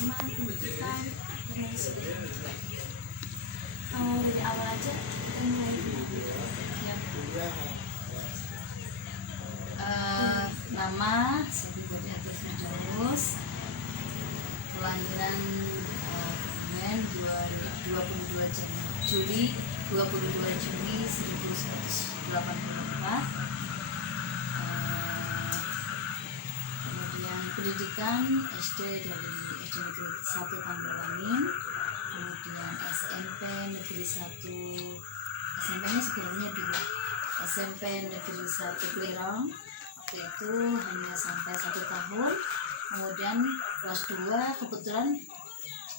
pengalaman, pendidikan, dan lain sebagainya. Dari awal aja kita mulai nama Siti Badiatul Firdaus, kelahiran Kebumen 22 Juli 1984. Kemudian pendidikan SD dari SD Negeri 1 Panggalanin, kemudian SMP Negeri 1, SMP-nya sebenarnya dulu SMP Negeri 1 Klirong, waktu itu hanya sampai 1 tahun. Kemudian kelas 2 kebetulan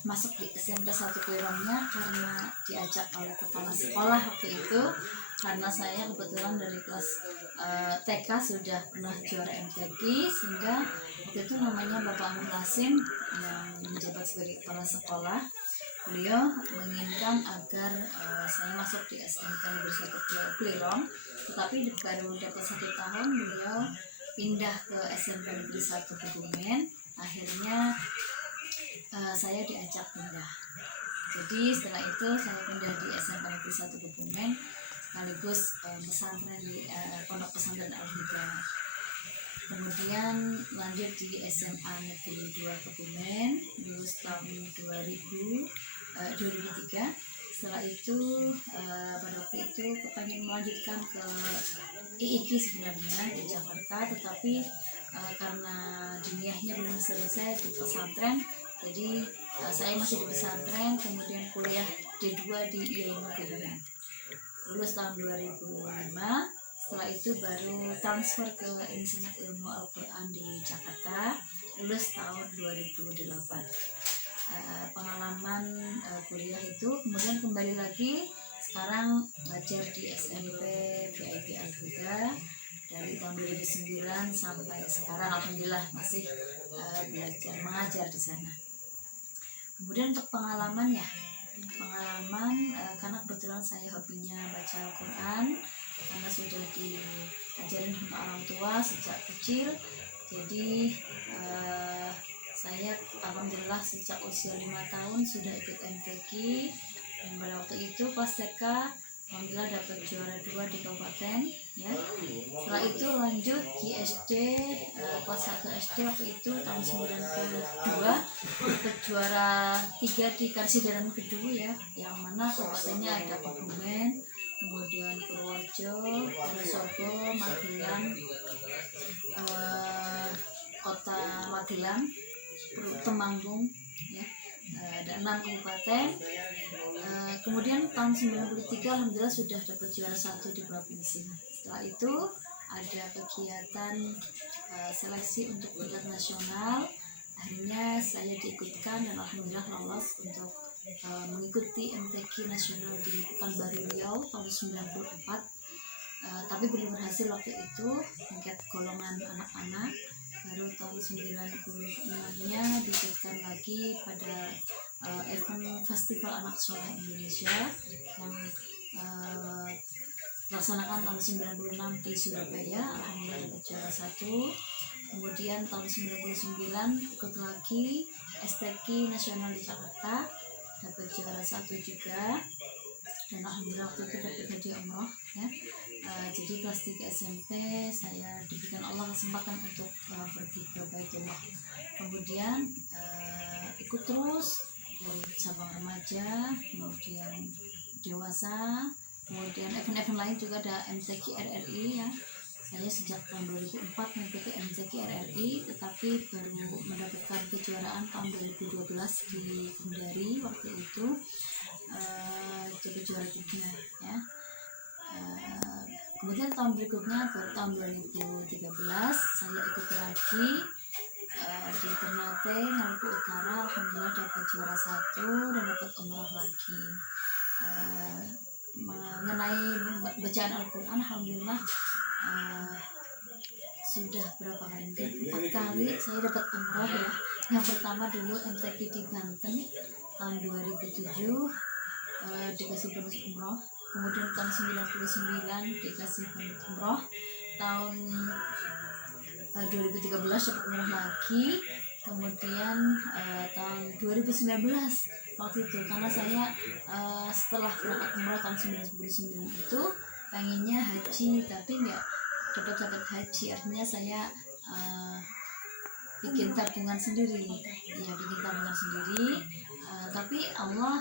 masuk di SMP 1 Klirongnya karena diajak oleh kepala sekolah waktu itu, karena saya kebetulan dari kelas TK sudah pernah juara MTQ, sehingga waktu itu namanya Bapak Amir Lasim yang menjabat sebagai kepala sekolah. Beliau menginginkan agar saya masuk di SMP Negeri 1 Klirong, tetapi baru dapat 1 tahun beliau pindah ke SMP Negeri 1 Kebumen. Akhirnya saya diajak pindah. Jadi setelah itu saya pindah di SMP Negeri 1 Kebumen, sekaligus pesantren di Pondok Pesantren Al-Hidayah. Kemudian lanjut di SMA Negeri 2 Kebumen, lulus tahun 2003. Setelah itu pada waktu itu pengen melanjutkan ke IIK sebenarnya di Jakarta, tetapi karena dunianya belum selesai di pesantren, jadi saya masih di pesantren, kemudian kuliah D2 di IAIN Kebumen. Lulus tahun 2005. Setelah itu baru transfer ke Institut Ilmu Al-Quran di Jakarta, lulus tahun 2008. Pengalaman kuliah itu, kemudian kembali lagi sekarang belajar di SMP VIP Al-Huda dari tahun 2009 sampai sekarang, alhamdulillah masih belajar mengajar di sana. Kemudian untuk pengalaman karena kebetulan saya hobinya baca Al-Quran, karena sudah diajarin sama orang tua sejak kecil. Jadi saya alhamdulillah sejak usia 5 tahun sudah ikut MTQ, dan pada waktu itu pas TK alhamdulillah dapat juara 2 di kabupaten ya. Setelah itu lanjut di SD, kelas 1 SD waktu itu tahun 92 dapat juara 3 di Karsidenan Kedua ya, yang mana kabupatennya ada Kebumen, kemudian Purworejo, Wonosobo, Magelang, Kota Magelang, Temanggung ya, ada 6 kabupaten. Kemudian tahun 93 alhamdulillah sudah dapat juara 1 di provinsi. Setelah itu ada kegiatan seleksi untuk tingkat nasional, akhirnya saya diikutkan dan alhamdulillah lolos untuk mengikuti MTQ nasional di Pekanbaru Riau tahun 94. Tapi belum berhasil waktu itu tingkat golongan anak-anak. Baru tahun 96-nya diikutkan lagi pada event Festival Anak Soleh Indonesia yang dilaksanakan tahun 96 di Surabaya, alhamdulillah dapat juara 1. Kemudian tahun 99 ikut lagi STQ nasional di Jakarta, dapat juara 1 juga, dan alhamdulillah waktu itu dapat hadiah umroh ya. Jadi kelas 3 SMP saya diberikan Allah kesempatan untuk pergi ke Baitullah. Kemudian ikut terus dari cabang remaja, kemudian dewasa, kemudian event-event lain juga ada MTQ RRI ya. Saya sejak tahun 2004 mengikuti MTQ RRI, tetapi baru mendapatkan kejuaraan tahun 2012 di Kendari waktu itu, jadi juara 3 ya. Kemudian tahun berikutnya baru tahun 2013 saya ikut lagi di Ternate Maluku Utara, alhamdulillah dapat juara 1 dan dapat umroh lagi. Mengenai bacaan Al-Quran alhamdulillah sudah berapa kali? 4 kali saya dapat umroh ya. Yang pertama dulu MTQ di Banten tahun 2007 dikasih bonus umroh. Kemudian tahun 99 dikasih bonus umroh. Tahun 2013 dapat umroh lagi. Kemudian tahun 2019 waktu itu, karena saya setelah berangkat umroh tahun 99 itu pengennya haji tapi nggak dapat haji, artinya saya bikin tabungan sendiri, ya bikin tabungan sendiri. Tapi Allah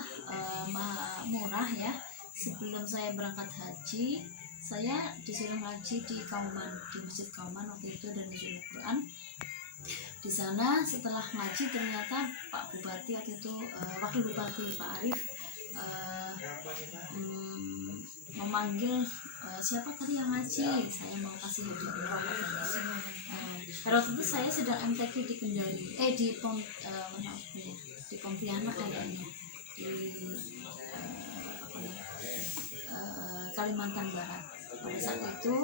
maha murah ya, sebelum saya berangkat haji saya disuruh ngaji di Kauman, di Masjid Kauman waktu itu, dan nuzul Quran di sana. Setelah ngaji ternyata Pak Bupati waktu itu, Wakil Bupati Pak Arif memanggil, siapa tadi yang ngaji, saya mau kasih hadiah umroh katanya. Pada waktu itu saya sedang MTQ di Kendari, di Pontianak kayaknya, di Kalimantan Barat. Pada saat itu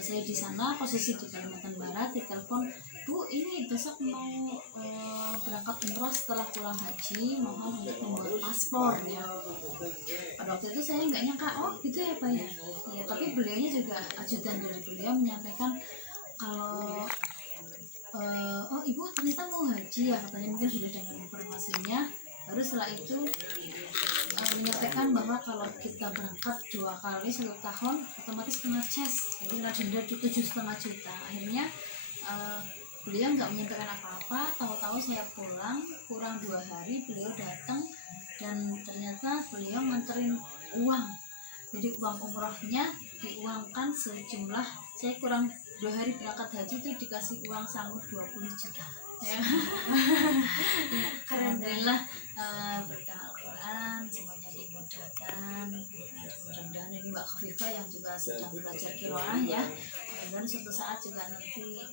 saya di sana, posisi di Kalimantan Barat, ditelepon, Bu, ini besok mau berangkat umroh setelah pulang haji, mohon untuk membawa paspor ya. Pada waktu itu saya nggak nyangka, oh gitu ya Pak ya. Ya, tapi beliaunya juga, ajudan dari beliau menyampaikan kalau oh Ibu ternyata mau haji ya, katanya, mungkin sudah dengar informasinya. Baru setelah itu menyampaikan bahwa kalau kita berangkat 2 kali 1 tahun otomatis kena CES, jadi kena denda 7,5 juta. Akhirnya beliau nggak menyampaikan apa-apa, tahu-tahu saya pulang kurang 2 hari beliau datang, dan ternyata beliau nganterin uang, jadi uang umrohnya diuangkan sejumlah, saya kurang 2 hari berangkat haji itu dikasih uang sanggup 20 juta ya. Alhamdulillah, berkah Al-Quran semuanya dimudahkan. Mudah-mudahan ini Mbak Khafifah yang juga sedang belajar qiraah ya, dan suatu saat juga nanti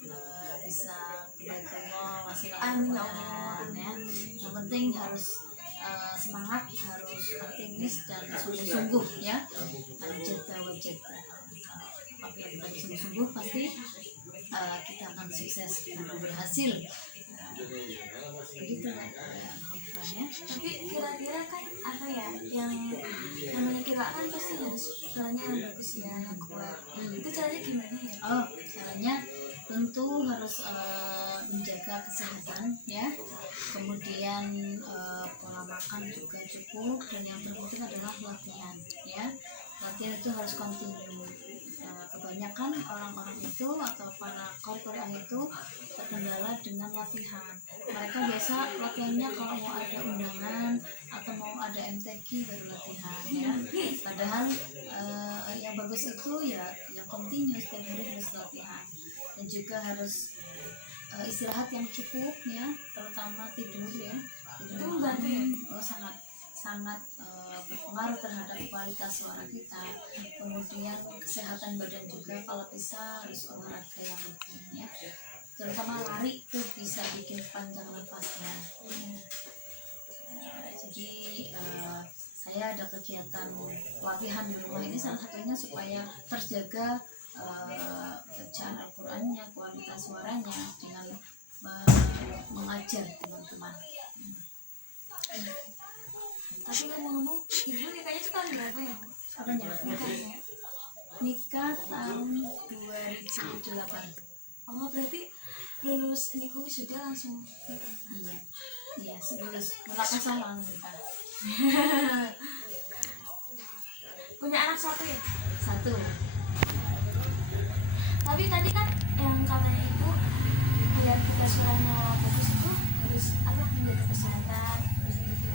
bisa Baikullah masih Al-Quran ya. Yang penting harus semangat, harus optimis dan sungguh-sungguh ya. Al-jadda wa jadda. Apabila kita sungguh-sungguh pasti kita akan sukses, kita akan berhasil. Begitu ya. Tapi kira-kira kan apa ya, yang namanya kira kan pasti harus suaranya yang bagus ya, yang kuat. Itu caranya gimana ya? Oh, caranya tentu harus menjaga kesehatan ya, kemudian pola makan juga cukup, dan yang terpenting adalah latihan ya. Latihan itu harus kontinu. Kebanyakan orang-orang itu atau para qori itu terkendala dengan latihan. Mereka biasa latihannya kalau mau ada undangan atau mau ada MTQ baru latihan ya. Padahal yang bagus itu ya yang kontinu, setiap hari harus latihan, dan juga harus istirahat yang cukup ya, terutama tidur ya. Itu membantu ya? Oh, sangat berpengaruh terhadap kualitas suara kita, kemudian kesehatan badan juga. Kalau bisa harus olahraga yang rutin ya, terutama lari itu bisa bikin panjang nafasnya. Jadi saya ada kegiatan latihan di rumah ini, salah satunya supaya terjaga bacaan Al-Qurannya, kualitas suaranya, dengan mengajar teman-teman. Tapi ngomong-ngomong, ibu nikahnya itu tahun berapa ya? Apanya? Nikahnya? Nikah tahun 2008. Oh, berarti lulus niku sudah langsung nikah. Iya, lulus melaka sama nikah. Punya anak 1 ya? 1. Tapi tadi kan yang katanya ibu biar kita suaranya bagus itu harus apa, menjaga kesehatan, terus gitu.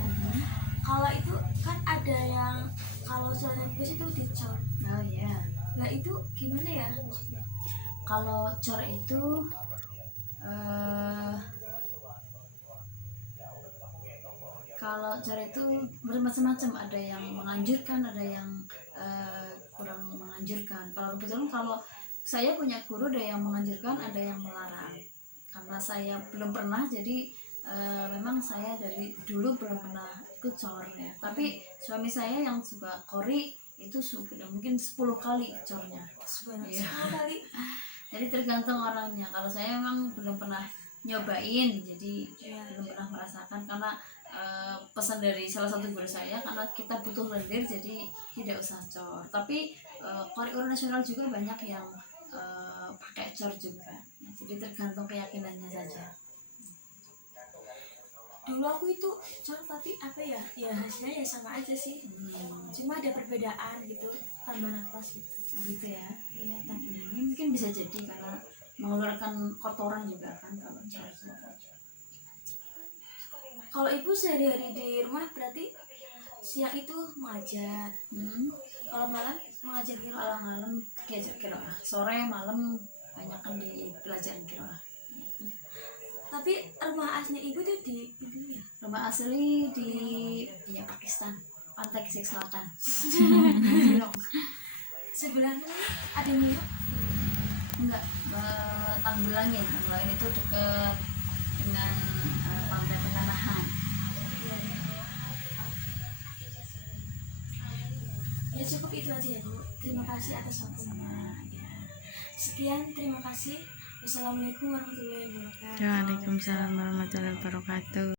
Kalau itu kan ada yang kalau suaranya bagus itu dicor. Oh iya. Nah itu gimana ya? Kalau cor itu bermacam-macam, ada yang menganjurkan, ada yang kurang menganjurkan. Kalau kebetulan kalau saya punya guru, ada yang menganjurkan, ada yang melarang. Karena saya belum pernah, jadi memang saya dari dulu belum pernah ikut cor ya. Tapi suami saya yang suka qori itu sudah mungkin 10 kali cornya. 10 Iya. kali. Jadi tergantung orangnya. Kalau saya memang belum pernah nyobain, jadi belum pernah merasakan, karena pesan dari salah satu guru saya, karena kita butuh lendir jadi tidak usah cor. Tapi qori nasional juga banyak yang pakai cor juga. Jadi tergantung keyakinannya saja. dulu aku itu curug tapi apa ya, ya hasilnya ya sama aja sih, cuma ada perbedaan gitu, tambah nafas gitu. Gitu ya. Iya, tapi Ini mungkin bisa jadi karena mengeluarkan kotoran juga kan kalau curug. kalau ibu sehari-hari di rumah berarti siang itu mengajar, kalau malam mengajar Kalau kira. malam kira sore malam banyak kan di pelajaran kira. Tapi rumah asli ibu tuh di itu ya. Rumah asli di ya Pakistan, pantai Gesek Selatan. Sebelah mana ada Milok? Enggak, Tanggulangin. Tanggulangin itu dekat dengan pantai Penanahan. Ya, ya cukup itu aja ya Bu. Terima kasih atas waktunya. Sekian, terima kasih. Wassalamualaikum warahmatullahi wabarakatuh. Waalaikumsalam warahmatullahi wabarakatuh.